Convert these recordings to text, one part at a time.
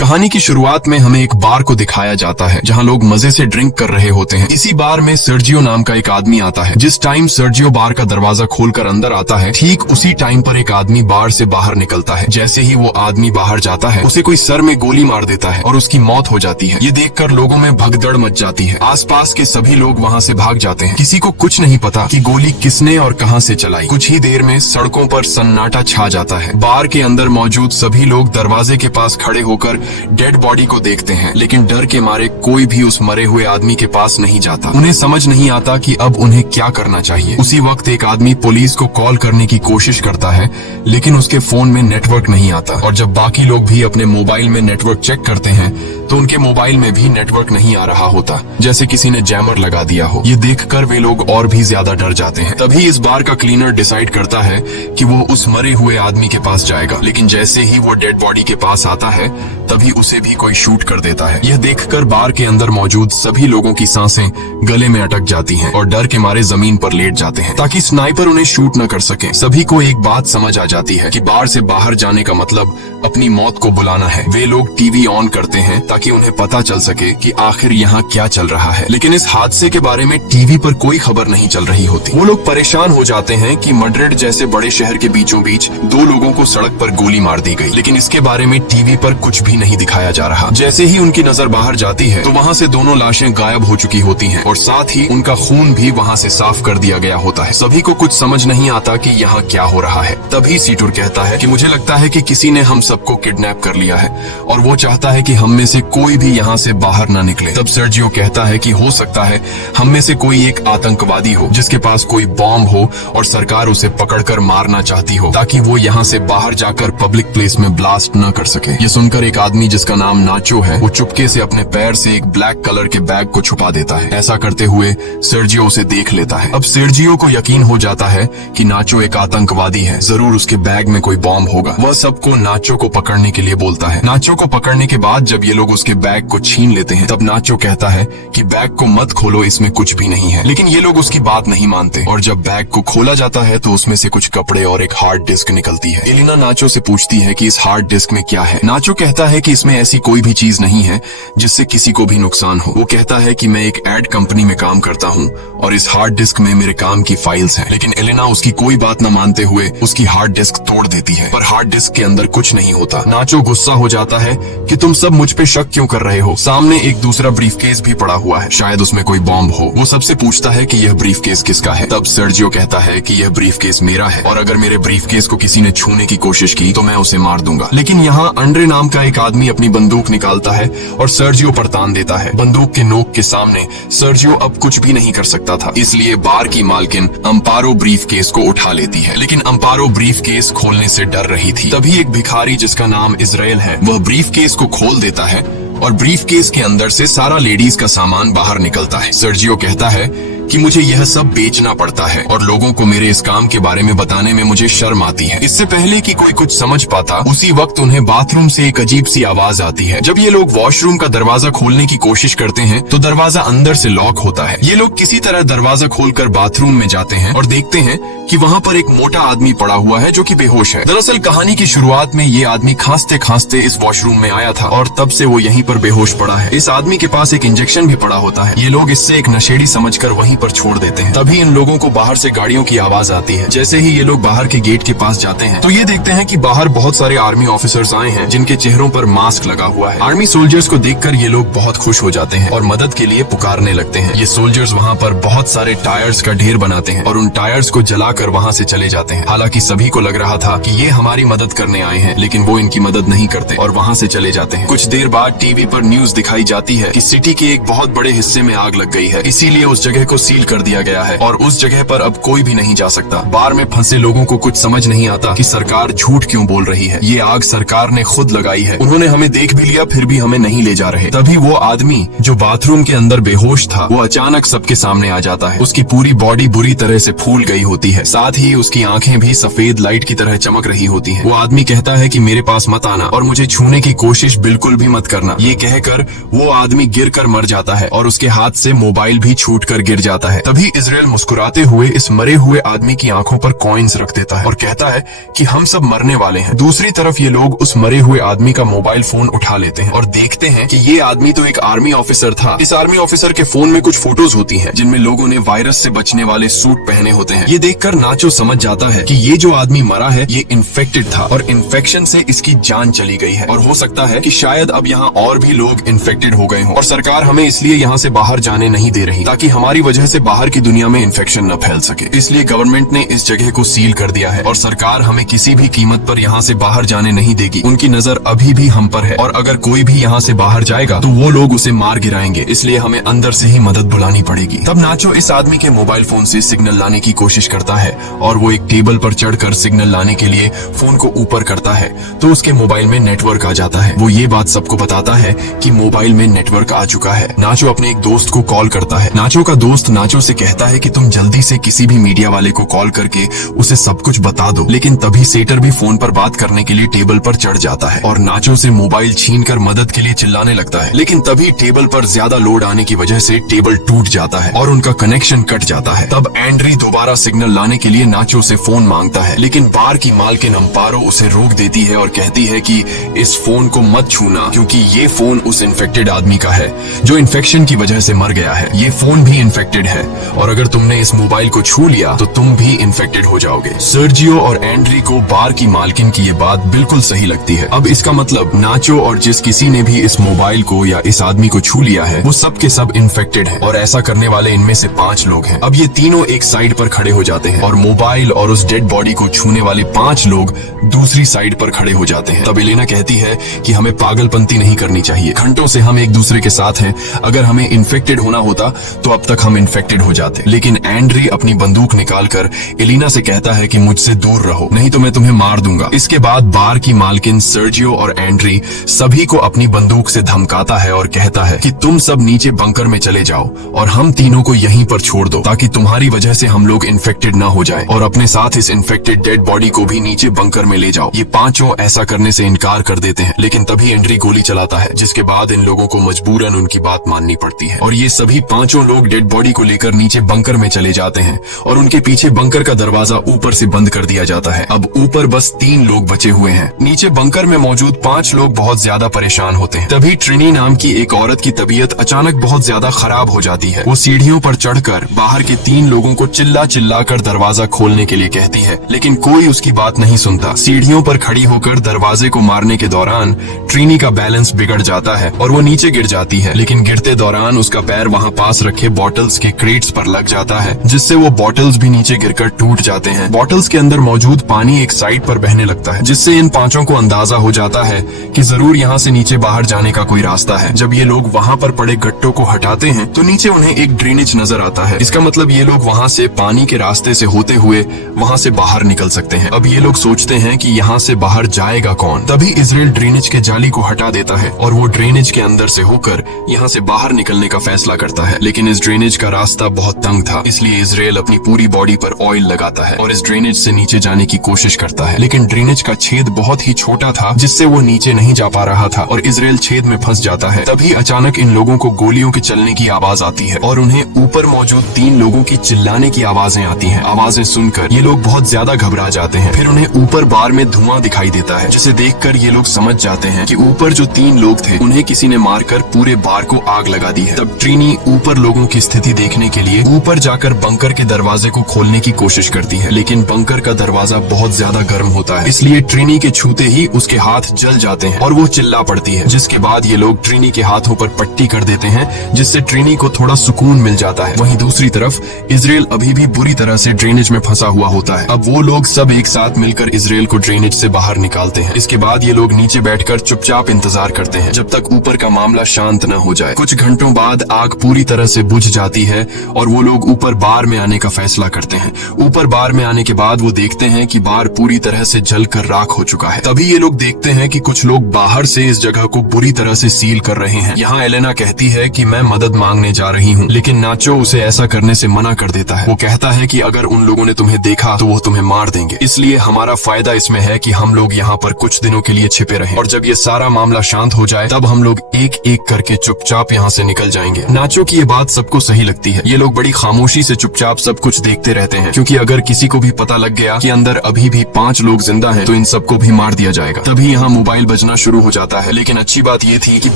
कहानी की शुरुआत में हमें एक बार को दिखाया जाता है जहां लोग मजे से ड्रिंक कर रहे होते हैं। इसी बार में सर्जियो नाम का एक आदमी आता है। जिस टाइम सर्जियो बार का दरवाजा खोलकर अंदर आता है, ठीक उसी टाइम पर एक आदमी बार से बाहर निकलता है। जैसे ही वो आदमी बाहर जाता है, उसे कोई सर में गोली मार देता है और उसकी मौत हो जाती है। ये देखकर लोगों में भगदड़ मच जाती है। आसपास के सभी लोग वहाँ से भाग जाते हैं। किसी को कुछ नहीं पता कि गोली किसने और कहाँ से चलाई। कुछ ही देर में सड़कों पर सन्नाटा छा जाता है। बार के अंदर मौजूद सभी लोग दरवाजे के पास खड़े होकर डेड बॉडी को देखते हैं, लेकिन डर के मारे कोई भी उस मरे हुए आदमी के पास नहीं जाता। उन्हें समझ नहीं आता कि अब उन्हें क्या करना चाहिए। उसी वक्त एक आदमी पुलिस को कॉल करने की कोशिश करता है, लेकिन उसके फोन में नेटवर्क नहीं आता। और जब बाकी लोग भी अपने मोबाइल में नेटवर्क चेक करते हैं तो उनके मोबाइल में भी नेटवर्क नहीं आ रहा होता, जैसे किसी ने जैमर लगा दिया हो। ये देखकर वे लोग और भी ज्यादा डर जाते हैं। तभी इस बार का क्लीनर डिसाइड करता है कि वो उस मरे हुए आदमी के पास जाएगा, लेकिन जैसे ही वो डेड बॉडी के पास आता है तभी उसे भी कोई शूट कर देता है। यह देखकर बार के अंदर मौजूद सभी लोगों की सांसें गले में अटक जाती हैं और डर के मारे जमीन पर लेट जाते हैं ताकि स्नाइपर उन्हें शूट न कर सके। सभी को एक बात समझ आ जाती है कि बार से बाहर जाने का मतलब अपनी मौत को बुलाना है। वे लोग टीवी ऑन करते हैं ताकि उन्हें पता चल सके कि आखिर यहाँ क्या चल रहा है, लेकिन इस हादसे के बारे में टीवी पर कोई खबर नहीं चल रही होती। वो लोग परेशान हो जाते हैं कि मैड्रिड जैसे बड़े शहर के बीचों बीच 2 लोगों को सड़क पर गोली मार दी गई, लेकिन इसके बारे में टीवी पर कुछ भी नहीं दिखाया जा रहा। जैसे ही उनकी नजर बाहर जाती है तो वहाँ से दोनों लाशें गायब हो चुकी होती हैं और साथ ही उनका खून भी वहाँ से साफ कर दिया गया होता है। सभी को कुछ समझ नहीं आता कि यहाँ क्या हो रहा है। तभी सीटूर कहता है कि मुझे लगता है कि किसी ने हम सबको किडनैप कर लिया है और वो चाहता है कि हम में से कोई भी यहाँ से बाहर ना निकले। तब सर्जियो कहता है कि हो सकता है हम में से कोई एक आतंकवादी हो जिसके पास कोई बॉम्ब हो और सरकार उसे पकड़कर मारना चाहती हो ताकि वो यहाँ से बाहर जाकर पब्लिक प्लेस में ब्लास्ट न कर सके। ये सुनकर एक आदमी जिसका नाम नाचो है, वो चुपके से अपने पैर से एक ब्लैक कलर के बैग को छुपा देता है। ऐसा करते हुए सर्जियो उसे देख लेता है। अब सर्जियो को यकीन हो जाता है कि नाचो एक आतंकवादी है, जरूर उसके बैग में कोई बॉम्ब होगा। वह सबको नाचो को पकड़ने के लिए बोलता है। नाचो को पकड़ने के बाद जब ये लोग उसके बैग को छीन लेते हैं तब नाचो कहता है कि बैग को मत खोलो, इसमें कुछ भी नहीं है, लेकिन ये लोग उसकी बात नहीं मानते और जब बैग को खोला जाता है तो उसमें से कुछ कपड़े और एक हार्ड डिस्क निकलती है। एलिना नाचो से पूछती है कि इस हार्ड डिस्क में क्या है। नाचो कहता है कि इसमें ऐसी कोई भी चीज नहीं है जिससे किसी को भी नुकसान हो। वो कहता है कि मैं एक एड कंपनी में काम करता हूँ और इस हार्ड डिस्क में मेरे काम की फाइल्स हैं, लेकिन एलिना उसकी कोई बात न मानते हुए उसकी हार्ड डिस्क तोड़ देती है, पर हार्ड डिस्क के अंदर कुछ नहीं होता। नाचो गुस्सा हो जाता है कि तुम सब मुझ पे शक क्यों कर रहे हो, सामने एक दूसरा ब्रीफकेस भी पड़ा हुआ है, शायद उसमें कोई बॉम्ब हो। वो सबसे पूछता है कि यह ब्रीफकेस किसका है। तब सर्जियो कहता है कि यह ब्रीफकेस मेरा है और अगर मेरे ब्रीफकेस को किसी ने छूने की कोशिश की तो मैं उसे मार दूंगा। लेकिन यहाँ अंड्रे नाम का एक आदमी अपनी बंदूक निकालता है और सर्जियो पर तान देता है। बंदूक के नोक के सामने सर्जियो अब कुछ भी नहीं कर सकता था, इसलिए बार की मालकिन अम्पारो ब्रीफकेस को उठा लेती है, लेकिन अम्पारो ब्रीफकेस खोलने से डर रही थी। तभी एक भिखारी जिसका नाम इजराइल है, वह ब्रीफकेस को खोल देता है और ब्रीफकेस के अंदर से सारा लेडीज का सामान बाहर निकलता है। सर्जियो कहता है कि मुझे यह सब बेचना पड़ता है और लोगों को मेरे इस काम के बारे में बताने में मुझे शर्म आती है। इससे पहले कि कोई कुछ समझ पाता, उसी वक्त उन्हें बाथरूम से एक अजीब सी आवाज आती है। जब ये लोग वॉशरूम का दरवाजा खोलने की कोशिश करते हैं तो दरवाजा अंदर से लॉक होता है। ये लोग किसी तरह दरवाजा खोलकर बाथरूम में जाते हैं और देखते हैं कि वहाँ पर एक मोटा आदमी पड़ा हुआ है जो कि बेहोश है। दरअसल कहानी की शुरुआत में ये आदमी खांसते खांसते इस वॉशरूम में आया था और तब से वो यहीं पर बेहोश पड़ा है। इस आदमी के पास एक इंजेक्शन भी पड़ा होता है। ये लोग इससे एक नशेड़ी समझकर वहीं पर छोड़ देते हैं। तभी इन लोगों को बाहर से गाड़ियों की आवाज आती है। जैसे ही ये लोग बाहर के गेट के पास जाते हैं तो ये देखते हैं कि बाहर बहुत सारे आर्मी ऑफिसर्स आए हैं जिनके चेहरों पर मास्क लगा हुआ है। आर्मी सोल्जर्स को देखकर ये लोग बहुत खुश हो जाते हैं और मदद के लिए पुकारने लगते हैं। ये सोल्जर्स वहाँ पर बहुत सारे टायर्स का ढेर बनाते हैं और उन टायर्स को जलाकर वहाँ से चले जाते हैं। हालांकि सभी को लग रहा था कि ये हमारी मदद करने आए हैं, लेकिन वो इनकी मदद नहीं करते और वहाँ से चले जाते हैं। कुछ देर बाद टीवी पर न्यूज दिखाई जाती है कि सिटी के एक बहुत बड़े हिस्से में आग लग गई है, इसीलिए उस जगह को सील कर दिया गया है और उस जगह पर अब कोई भी नहीं जा सकता। बार में फंसे लोगों को कुछ समझ नहीं आता कि सरकार झूठ क्यों बोल रही है। ये आग सरकार ने खुद लगाई है, उन्होंने हमें देख भी लिया फिर भी हमें नहीं ले जा रहे। तभी वो आदमी जो बाथरूम के अंदर बेहोश था, वो अचानक सबके सामने आ जाता है। उसकी पूरी बॉडी बुरी तरह से फूल गई होती है, साथ ही उसकी आंखें भी सफेद लाइट की तरह चमक रही होती हैं। वो आदमी कहता है कि मेरे पास मत आना और मुझे छूने की कोशिश बिल्कुल भी मत करना। ये कहकर वो आदमी गिर कर मर जाता है और उसके हाथ से मोबाइल भी छूट कर गिर जाता है। जाता है। तभी इजराइल मुस्कुराते हुए इस मरे हुए आदमी की आंखों पर कॉइन्स रख देता है और कहता है कि हम सब मरने वाले हैं। दूसरी तरफ ये लोग उस मरे हुए आदमी का मोबाइल फोन उठा लेते हैं और देखते हैं कि ये आदमी तो एक आर्मी ऑफिसर था। इस आर्मी ऑफिसर के फोन में कुछ फोटोज होती हैं जिनमें लोगों ने वायरस से बचने वाले सूट पहने होते हैं। ये देखकर नाचो समझ जाता है कि ये जो आदमी मरा है ये इन्फेक्टेड था और इन्फेक्शन से इसकी जान चली गई है और हो सकता है कि शायद अब यहाँ और भी लोग इन्फेक्टेड हो गए हों और सरकार हमें इसलिए यहाँ से बाहर जाने नहीं दे रही ताकि हमारी वजह से बाहर की दुनिया में इन्फेक्शन न फैल सके। इसलिए गवर्नमेंट ने इस जगह को सील कर दिया है और सरकार हमें किसी भी कीमत पर यहाँ से बाहर जाने नहीं देगी। उनकी नजर अभी भी हम पर है और अगर कोई भी यहाँ से बाहर जाएगा तो वो लोग उसे मार गिराएंगे, इसलिए हमें अंदर से ही मदद बुलानी पड़ेगी। तब नाचो इस आदमी के मोबाइल फोन से सिग्नल लाने की कोशिश करता है और वो एक टेबल पर चढ़कर सिग्नल लाने के लिए फोन को ऊपर करता है तो उसके मोबाइल में नेटवर्क आ जाता है। वो ये बात सबको बताता है कि मोबाइल में नेटवर्क आ चुका है। नाचो अपने एक दोस्त को कॉल करता है। नाचो का दोस्त नाचो से कहता है कि तुम जल्दी से किसी भी मीडिया वाले को कॉल करके उसे सब कुछ बता दो। लेकिन तभी सेटर भी फोन पर बात करने के लिए टेबल पर चढ़ जाता है और नाचो से मोबाइल छीनकर मदद के लिए चिल्लाने लगता है। लेकिन तभी टेबल पर ज्यादा लोड आने की वजह से टेबल टूट जाता है और उनका कनेक्शन कट जाता है। तब एंड्री दोबारा सिग्नल लाने के लिए नाचो से फोन मांगता है, लेकिन बार की मालकिन अम्पारो उसे रोक देती है और कहती है कि इस फोन को मत छूना क्योंकि ये फोन उस इन्फेक्टेड आदमी का है जो इन्फेक्शन की वजह से मर गया है। ये फोन भी इन्फेक्टेड है और अगर तुमने इस मोबाइल को छू लिया तो तुम भी इन्फेक्टेड हो जाओगे। सर्जियो और एंड्री को बार की मालकिन की ये बात बिल्कुल सही लगती है। अब इसका मतलब नाचो और जिस किसी ने भी इस मोबाइल को या इस आदमी को छू लिया है वो सब के सब इन्फेक्टेड हैं और ऐसा करने वाले इनमें से 5 लोग हैं। अब ये तीनों एक साइड पर खड़े हो जाते हैं और मोबाइल और उस डेड बॉडी को छूने वाले 5 लोग दूसरी साइड पर खड़े हो जाते हैं। तब एलेना कहती है कि हमें पागलपंती नहीं करनी चाहिए। घंटों से हम एक दूसरे के साथ हैं, अगर हमें इन्फेक्टेड होना होता तो अब तक हम इन्फेक्टेड हो जाते। लेकिन एंड्री अपनी बंदूक निकालकर एलेना से कहता है कि मुझसे दूर रहो नहीं तो मैं तुम्हें मार दूंगा। इसके बाद बार की मालकिन सर्जियो और एंड्री सभी को अपनी बंदूक से धमकाता है और कहता है कि तुम सब नीचे बंकर में चले जाओ और हम तीनों को यहीं पर छोड़ दो ताकि तुम्हारी वजह से हम लोग इन्फेक्टेड ना हो जाए और अपने साथ इस इन्फेक्टेड डेड बॉडी को भी नीचे बंकर में ले जाओ। ये पांचों ऐसा करने से इनकार कर देते हैं, लेकिन तभी एंड्री गोली चलाता है जिसके बाद इन लोगों को मजबूरन उनकी बात माननी पड़ती है और ये सभी पांचों लोग डेड बॉडी को लेकर नीचे बंकर में चले जाते हैं और उनके पीछे बंकर का दरवाजा ऊपर से बंद कर दिया जाता है। अब ऊपर बस 3 लोग बचे हुए हैं। नीचे बंकर में मौजूद 5 लोग बहुत ज्यादा परेशान होते हैं। तभी ट्रिनी नाम की एक औरत की तबीयत अचानक बहुत ज्यादा खराब हो जाती है। वो सीढ़ियों पर चढ़कर बाहर के 3 लोगों को चिल्ला चिल्ला कर दरवाजा खोलने के लिए कहती है, लेकिन कोई उसकी बात नहीं सुनता। सीढ़ियों पर खड़ी होकर दरवाजे को मारने के दौरान ट्रिनी का बैलेंस बिगड़ जाता है और वो नीचे गिर जाती है, लेकिन गिरते दौरान उसका पैर वहाँ पास रखे बॉटल्स के क्रेट्स पर लग जाता है जिससे वो बॉटल्स भी नीचे गिरकर टूट जाते हैं। बॉटल्स के अंदर मौजूद पानी एक साइड पर बहने लगता है जिससे इन 5 को अंदाजा हो जाता है कि जरूर यहाँ से नीचे बाहर जाने का कोई रास्ता है। जब ये लोग वहाँ पर पड़े गट्टों को हटाते हैं तो नीचे उन्हें एक ड्रेनेज नजर आता है। इसका मतलब ये लोग वहाँ से पानी के रास्ते से होते हुए वहाँ से बाहर निकल सकते हैं। अब ये लोग सोचते हैं कि यहाँ से बाहर जाएगा कौन। तभी इजराइल ड्रेनेज के जाली को हटा देता है और वो ड्रेनेज के अंदर से होकर यहाँ से बाहर निकलने का फैसला करता है, लेकिन इस ड्रेनेज का रास्ता बहुत तंग था, इसलिए इजराइल अपनी पूरी बॉडी पर ऑयल लगाता है और इस ड्रेनेज से नीचे जाने की कोशिश करता है, लेकिन ड्रेनेज का छेद बहुत ही छोटा था जिससे वो नीचे नहीं जा पा रहा था और इजराइल छेद में फंस जाता है। तभी अचानक इन लोगों को गोलियों के चलने की आवाज आती है और उन्हें ऊपर मौजूद 3 लोगों की चिल्लाने की आवाजें आती हैं। आवाजें सुनकर ये लोग बहुत ज्यादा घबरा जाते हैं। फिर उन्हें ऊपर बार में धुआं दिखाई देता है जिसे देखकर ये लोग समझ जाते हैं कि ऊपर जो 3 लोग थे उन्हें किसी ने मारकर पूरे बार को आग लगा दी है। तब ट्रिनी ऊपर लोगों की स्थिति देखने के लिए ऊपर जाकर बंकर के दरवाजे को खोलने की कोशिश करती है, लेकिन बंकर का दरवाजा बहुत ज्यादा गर्म होता है, इसलिए ट्रिनी के छूते ही उसके हाथ जल जाते हैं और वो चिल्ला पड़ती है, जिसके बाद ये लोग ट्रिनी के हाथों पर पट्टी कर देते हैं जिससे ट्रिनी को थोड़ा सुकून मिल जाता है। वहीं दूसरी तरफ इजराइल अभी भी बुरी तरह से ड्रेनेज में फंसा हुआ होता है। अब वो लोग सब एक साथ मिलकर इजराइल को ड्रेनेज से बाहर निकालते हैं। इसके बाद ये लोग नीचे बैठकर चुपचाप इंतजार करते हैं जब तक ऊपर का मामला शांत न हो जाए। कुछ घंटों बाद आग पूरी तरह से बुझ जाती है और वो लोग ऊपर बार में आने का फैसला करते हैं। ऊपर बार में आने के बाद वो देखते हैं कि बार पूरी तरह से जलकर राख हो चुका है। तभी ये लोग देखते हैं कि कुछ लोग बाहर से इस जगह को बुरी तरह से सील कर रहे हैं। यहाँ एलेना कहती है कि मैं मदद मांगने जा रही हूँ, लेकिन नाचो उसे ऐसा करने से मना कर देता है। वो कहता है कि अगर उन लोगों ने तुम्हें देखा तो वो तुम्हें मार देंगे, इसलिए हमारा फायदा इसमें है कि हम लोग यहाँ पर कुछ दिनों के लिए छिपे रहें और जब ये सारा मामला शांत हो जाए तब हम लोग एक एक करके चुपचाप यहाँ से निकल जाएंगे। नाचो की ये बात सबको सही लगती लगती है। ये लोग बड़ी खामोशी से चुपचाप सब कुछ देखते रहते हैं, क्योंकि अगर किसी को भी पता लग गया कि अंदर अभी भी 5 लोग जिंदा हैं, तो इन सबको भी मार दिया जाएगा। तभी यहाँ मोबाइल बजना शुरू हो जाता है। लेकिन अच्छी बात ये थी कि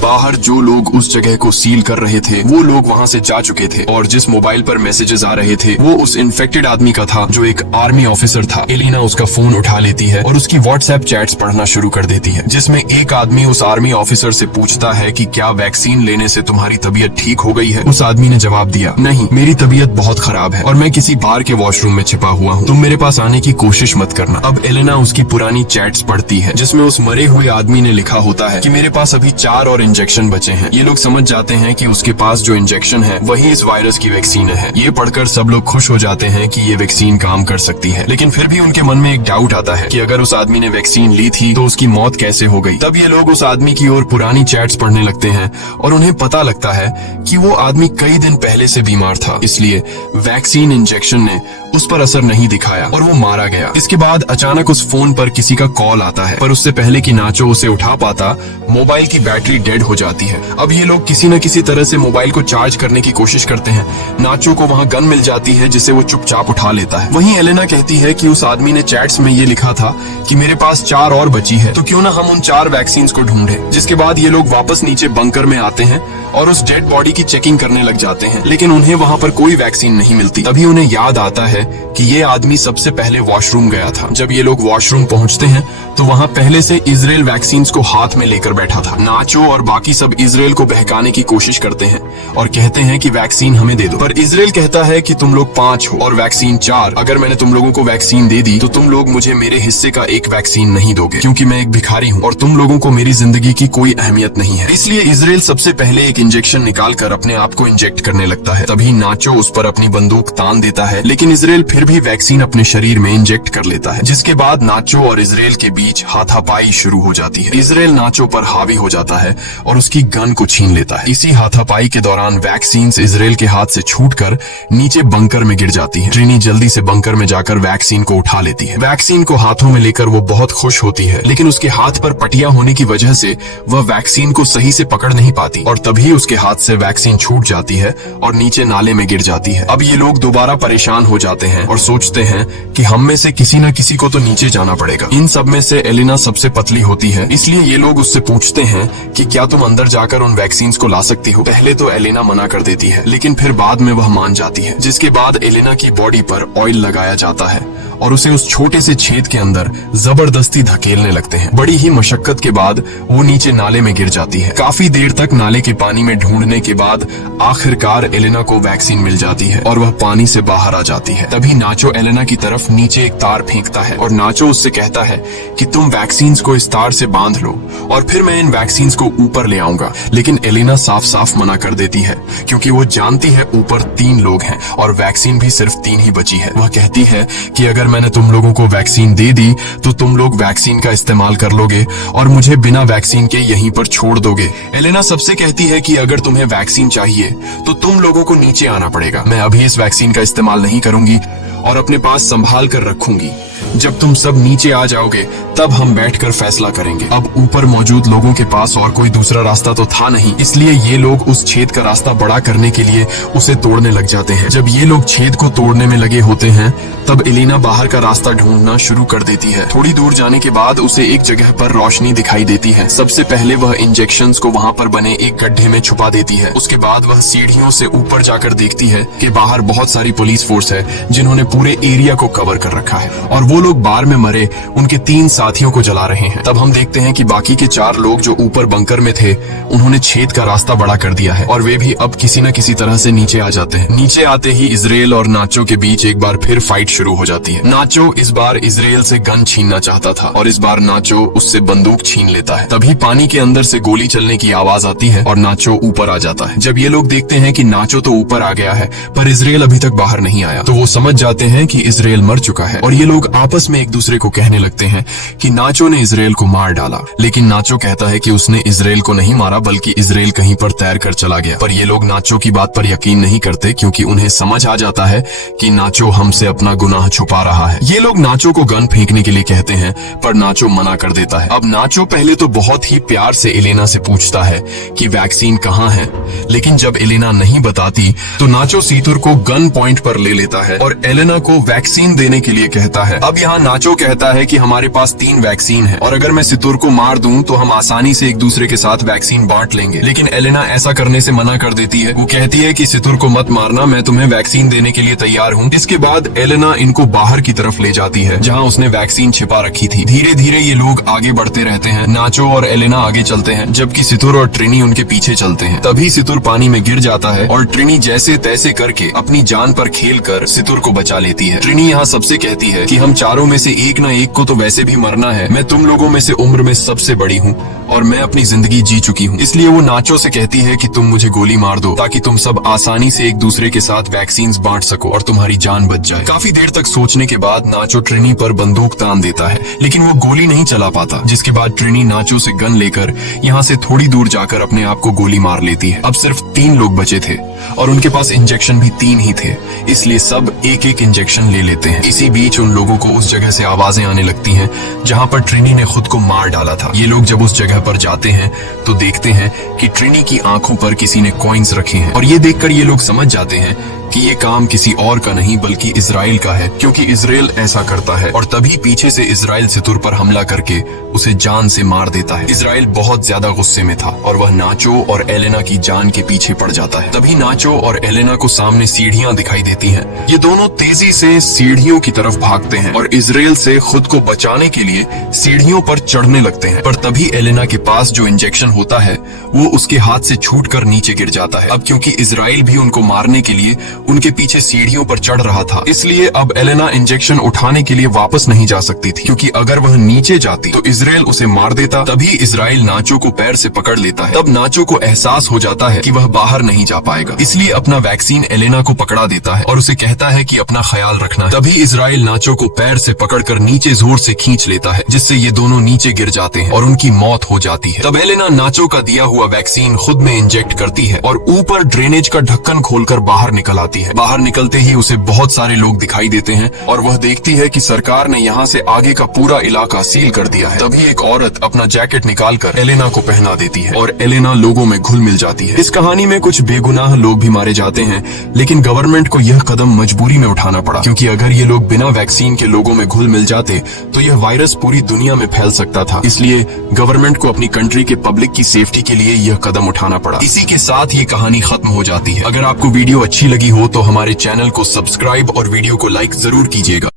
बाहर जो लोग उस जगह को सील कर रहे थे वो लोग वहाँ से जा चुके थे, और जिस मोबाइल पर मैसेजेस आ रहे थे वो उस इन्फेक्टेड आदमी का था जो एक आर्मी ऑफिसर था। एलिना उसका फोन उठा लेती है और उसकी व्हाट्सएप चैट्स पढ़ना शुरू कर देती है, जिसमें एक आदमी उस आर्मी ऑफिसर से पूछता है कि क्या वैक्सीन लेने से तुम्हारी तबीयत ठीक हो गई है। उस आदमी ने जवाब दिया, नहीं, मेरी तबीयत बहुत खराब है और मैं किसी बार के वॉशरूम में छिपा हुआ हूँ, तुम मेरे पास आने की कोशिश मत करना। अब एलेना उसकी पुरानी चैट्स पढ़ती है, जिसमें उस मरे हुए आदमी ने लिखा होता है कि मेरे पास अभी 4 और इंजेक्शन बचे हैं। ये लोग समझ जाते हैं कि उसके पास जो इंजेक्शन है वही इस वायरस की वैक्सीन है। ये पढ़कर सब लोग खुश हो जाते हैं कि ये वैक्सीन काम कर सकती है, लेकिन फिर भी उनके मन में एक डाउट आता है कि अगर उस आदमी ने वैक्सीन ली थी तो उसकी मौत कैसे हो गई। तब ये लोग उस आदमी की ओर पुरानी चैट्स पढ़ने लगते हैं और उन्हें पता लगता है कि वो आदमी कई दिन पहले से बीमार था, इसलिए वैक्सीन इंजेक्शन ने उस पर असर नहीं दिखाया और वो मारा गया। इसके बाद अचानक उस फोन पर किसी का कॉल आता है, पर उससे पहले कि नाचो उसे उठा पाता, मोबाइल की बैटरी डेड हो जाती है। अब ये लोग किसी न किसी तरह से मोबाइल को चार्ज करने की कोशिश करते हैं। नाचो को वहाँ गन मिल जाती है जिसे वो चुपचाप उठा लेता है। वहीं एलेना कहती है कि उस आदमी ने चैट्स में ये लिखा था कि मेरे पास 4 और बची है, तो क्यों ना हम उन 4 वैक्सीन को ढूंढे। जिसके बाद ये लोग वापस नीचे बंकर में आते हैं और उस डेड बॉडी की चेकिंग करने लग जाते हैं, लेकिन उन्हें वहाँ पर कोई वैक्सीन नहीं मिलती। तभी उन्हें याद आता है कि ये आदमी सबसे पहले वॉशरूम गया था। जब ये लोग वॉशरूम पहुँचते हैं तो वहाँ पहले से इजराइल वैक्सीन को हाथ में लेकर बैठा था। नाचो और बाकी सब इजराइल को बहकाने की कोशिश करते हैं और कहते हैं कि वैक्सीन हमें दे दो, पर इजराइल कहता है कि तुम लोग 5 हो और वैक्सीन 4। अगर मैंने तुम लोगों को वैक्सीन दे दी तो तुम लोग मुझे मेरे हिस्से का एक वैक्सीन नहीं दोगे, क्योंकि मैं एक भिखारी हूँ और तुम लोगों को मेरी जिंदगी की कोई अहमियत नहीं है। इसलिए इजराइल सबसे पहले एक इंजेक्शन निकालकर अपने आप को इंजेक्ट करने लगता है। तभी नाचो उस पर अपनी बंदूक तान देता है, लेकिन इजराइल फिर भी वैक्सीन अपने शरीर में इंजेक्ट कर लेता है, जिसके बाद नाचो और इजराइल के बीच हाथापाई शुरू हो जाती है। इजराइल नाचो पर हावी हो जाता है और उसकी गन को छीन लेता है। इसी हाथापाई के दौरान वैक्सीन इजराइल के हाथ से छूटकर नीचे बंकर में गिर जाती है। ट्रिनी जल्दी से बंकर में जाकर वैक्सीन को उठा लेती है। वैक्सीन को हाथों में लेकर वो बहुत खुश होती है, लेकिन उसके हाथ पर पटिया होने की वजह से वह वैक्सीन को सही से पकड़ नहीं पाती और तभी उसके हाथ से वैक्सीन छूट जाती है और नीचे नाले में गिर जाती है। अब ये लोग दोबारा परेशान हो जाते हैं और सोचते हैं कि हम में से किसी न किसी को तो नीचे जाना पड़ेगा। इन सब में से एलिना सबसे पतली होती है, इसलिए ये लोग उससे पूछते हैं कि क्या तुम अंदर जाकर उन वैक्सीन को ला सकती हो। पहले तो एलिना मना कर देती है, लेकिन फिर बाद में वह मान जाती है, जिसके बाद एलिना की बॉडी पर ऑयल लगाया जाता है और उसे उस छोटे से छेद के अंदर जबरदस्ती धकेलने लगते हैं। बड़ी ही मशक्कत के बाद वो नीचे नाले में गिर जाती है। काफी देर तक नाले के पानी में ढूंढने के बाद आखिरकार एलेना को वैक्सीन मिल जाती है और वह पानी से बाहर आ जाती है। तभी नाचो एलेना की तरफ नीचे एक तार फेंकता है और नाचो उससे कहता है कि तुम वैक्सीन को इस तार से बांध लो और फिर मैं इन वैक्सीन को ऊपर ले आऊंगा। लेकिन एलेना साफ साफ मना कर देती है, क्योंकि वो जानती है ऊपर 3 लोग हैं और वैक्सीन भी सिर्फ 3 ही बची है। वह कहती है कि अगर मैंने तुम लोगों को वैक्सीन दे दी तो तुम लोग वैक्सीन का इस्तेमाल कर लोगे और मुझे बिना वैक्सीन के यहीं पर छोड़ दोगे। एलेना सबसे कहती है कि अगर तुम्हें वैक्सीन चाहिए तो तुम लोगों को नीचे आना पड़ेगा। मैं अभी इस वैक्सीन का इस्तेमाल नहीं करूंगी और अपने पास संभाल कर रखूंगी। जब तुम सब नीचे आ जाओगे तब हम बैठकर फैसला करेंगे। अब ऊपर मौजूद लोगों के पास और कोई दूसरा रास्ता तो था नहीं, इसलिए ये लोग उस छेद का रास्ता बड़ा करने के लिए उसे तोड़ने लग जाते हैं। जब ये लोग छेद को तोड़ने में लगे होते हैं तब एलेना बाहर का रास्ता ढूंढना शुरू कर देती है। थोड़ी दूर जाने के बाद उसे एक जगह पर रोशनी दिखाई देती है। सबसे पहले वह इंजेक्शंस को वहाँ पर बने एक गड्ढे में छुपा देती है। उसके बाद वह सीढ़ियों से ऊपर जाकर देखती है कि बाहर बहुत सारी पुलिस फोर्स है जिन्होंने पूरे एरिया को कवर कर रखा है और वो लोग बार में मरे उनके 3 साथियों को जला रहे हैं। तब हम देखते हैं कि बाकी के 4 लोग जो ऊपर बंकर में थे उन्होंने छेद का रास्ता बड़ा कर दिया है और वे भी अब किसी न किसी तरह से नीचे आ जाते हैं। नीचे आते ही इजराइल और नाचो के बीच एक बार फिर फाइट शुरू हो जाती है। नाचो इस बार इजराइल से गन छीनना चाहता था और इस बार नाचो उससे बंदूक छीन लेता है। तभी पानी के अंदर से गोली चलने की आवाज आती है और नाचो ऊपर आ जाता है। जब ये लोग देखते हैं कि नाचो तो ऊपर आ गया है पर इजराइल अभी तक बाहर नहीं आया तो वो समझ जाते हैं कि इजराइल मर चुका है और ये लोग आपस में एक दूसरे को कहने लगते हैं कि नाचो ने इजराइल को मार डाला, लेकिन नाचो कहता है कि उसने इजराइल को नहीं मारा बल्कि इजराइल कहीं पर तैर कर चला गया। पर ये लोग नाचो की बात पर यकीन नहीं करते क्योंकि उन्हें समझ आ जाता है कि नाचो हमसे अपना गुनाह छुपा रहा है। ये लोग नाचो को गन फेंकने के लिए कहते हैं पर नाचो मना कर देता है। अब नाचो पहले तो बहुत ही प्यार से एलेना से पूछता है कि वैक्सीन कहाँ है, लेकिन जब एलेना नहीं बताती तो नाचो सीतुर को गन पॉइंट पर ले लेता है और एलेना को वैक्सीन देने के लिए कहता है। अब यहाँ नाचो कहता है कि हमारे पास 3 वैक्सीन है और अगर मैं सीतुर को मार दूं तो हम आसानी से एक दूसरे के साथ वैक्सीन बांट लेंगे, लेकिन एलेना ऐसा करने से मना कर देती है। वो कहती है कि सीतुर को मत मारना, मैं तुम्हें वैक्सीन देने के लिए तैयार हूँ। इसके बाद एलेना इनको बाहर की तरफ ले जाती है जहाँ उसने वैक्सीन छिपा रखी थी। धीरे धीरे ये लोग आगे बढ़ते रहते हैं। नाचो और एलेना आगे चलते हैं जबकि सीतुर और ट्रिनी उनके पीछे चलते हैं। तभी सीतुर पानी में गिर जाता है और ट्रिनी जैसे तैसे करके अपनी जान पर खेल कर सीतुर को बचा लेती है। ट्रिनी यहाँ सबसे कहती है कि हम चारों में से एक न एक को तो वैसे भी मरना है, मैं तुम लोगों में से उम्र में सबसे बड़ी हूँ और मैं अपनी जिंदगी जी चुकी हूँ, इसलिए वो नाचो से कहती है कि तुम मुझे गोली मार दो ताकि तुम सब आसानी से एक दूसरे के साथ वैक्सीन बांट सको और तुम्हारी जान बच जाए। काफी देर तक सोचने के बाद नाचो ट्रिनी पर बंदूक तान देता है, लेकिन वो गोली नहीं चला पाता, जिसके बाद ट्रिनी नाचो से गन लेकर यहाँ से थोड़ी दूर जाकर अपने आप को गोली मार लेती है। अब सिर्फ 3 लोग बचे थे और उनके पास इंजेक्शन भी 3 ही थे, इसलिए सब एक एक इंजेक्शन ले लेते हैं। इसी बीच उन लोगों को उस जगह से आवाजें आने लगती हैं जहाँ पर ट्रिनी ने खुद को मार डाला था। ये लोग जब उस जगह पर जाते हैं तो देखते हैं कि ट्रिनी की आंखों पर किसी ने कॉइन्स रखे हैं और ये देखकर ये लोग समझ जाते हैं कि ये काम किसी और का नहीं बल्कि इजराइल का है, क्योंकि इजराइल ऐसा करता है। और तभी पीछे से इजराइल सीतुर पर हमला करके उसे जान से मार देता है। इजराइल बहुत ज्यादा गुस्से में था और वह नाचो और एलेना की जान के पीछे पड़ जाता है। तभी नाचो और एलेना को सामने सीढ़ियां दिखाई देती हैं। ये दोनों तेजी से सीढ़ियों की तरफ भागते हैं और इजराइल से खुद को बचाने के लिए सीढ़ियों पर चढ़ने लगते हैं। पर तभी एलेना के पास जो इंजेक्शन होता है वो उसके हाथ से छूटकर नीचे गिर जाता है। अब क्योंकि इजराइल भी उनको मारने के लिए उनके पीछे सीढ़ियों पर चढ़ रहा था, इसलिए अब एलेना इंजेक्शन उठाने के लिए वापस नहीं जा सकती थी, क्योंकि अगर वह नीचे जाती तो इजराइल उसे मार देता। तभी इजराइल नाचो को पैर से पकड़ लेता है। तब नाचो को एहसास हो जाता है कि वह बाहर नहीं जा पाएगा, इसलिए अपना वैक्सीन एलेना को पकड़ा देता है और उसे कहता है कि अपना ख्याल रखना। तभी इजराइल नाचो को पैर से पकड़कर नीचे जोर से खींच लेता है, जिससे ये दोनों नीचे गिर जाते हैं और उनकी मौत हो जाती है। तब एलेना नाचो का दिया हुआ वैक्सीन खुद में इंजेक्ट करती है और ऊपर ड्रेनेज का ढक्कन खोलकर बाहर निकल आती है। बाहर निकलते ही उसे बहुत सारे लोग दिखाई देते हैं और वह देखती है कि सरकार ने यहाँ से आगे का पूरा इलाका सील कर दिया है। तभी एक औरत अपना जैकेट निकालकर एलेना को पहना देती है और एलेना लोगों में घुल मिल जाती है। इस कहानी में कुछ बेगुनाह लोग भी मारे जाते हैं, लेकिन गवर्नमेंट को यह कदम मजबूरी में उठाना पड़ा, क्योंकि अगर ये लोग बिना वैक्सीन के लोगों में घुल मिल जाते तो यह वायरस पूरी दुनिया में फैल सकता था। इसलिए गवर्नमेंट को अपनी कंट्री के पब्लिक की सेफ्टी के लिए यह कदम उठाना पड़ा। इसी के साथ ये कहानी खत्म हो जाती है। अगर आपको वीडियो अच्छी लगी हो तो हमारे चैनल को सब्सक्राइब और वीडियो को लाइक जरूर कीजिएगा।